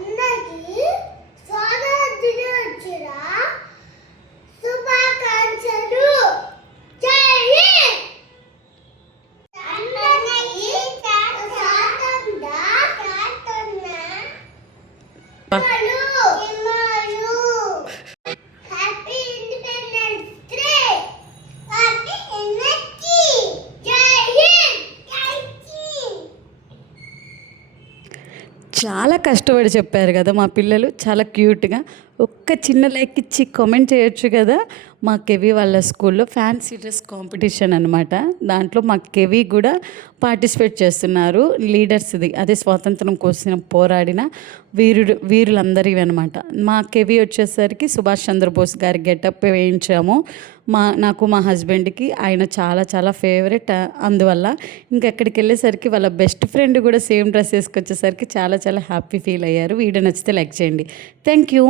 అందరికీ స్వాతంత్ర దినోత్సవ శుభాకాంక్షలు. జై హింద్. అందరికీ స్వాతంత్ర happy independence day. Happy NSG. జై హింద్. జై హింద్. చాలా కష్టపడి చెప్పారు కదా మా పిల్లలు, చాలా క్యూట్గా. ఒక్క చిన్న లైక్ ఇచ్చి కామెంట్ చేయొచ్చు కదా. మా కెవి వాళ్ళ స్కూల్లో ఫ్యాన్సీ డ్రెస్ కాంపిటీషన్ అనమాట. దాంట్లో మా కెవి కూడా పార్టిసిపేట్ చేస్తున్నారు. లీడర్స్ది అదే స్వాతంత్రం కోసం పోరాడిన వీరులందరివి అనమాట. మా కెవి వచ్చేసరికి సుభాష్ చంద్రబోస్ గారి గెటప్ వేయించాము. నాకు మా హస్బెండ్కి ఆయన చాలా చాలా ఫేవరెట్. అందువల్ల ఇంకెక్కడికి వెళ్ళేసరికి వాళ్ళ బెస్ట్ ఫ్రెండ్ కూడా సేమ్ డ్రెస్ వేసుకొచ్చేసరికి చాలా చాలా హ్యాపీ ఫీల్ అయ్యారు. వీడియో నచ్చితే లైక్ చేయండి. Thank you.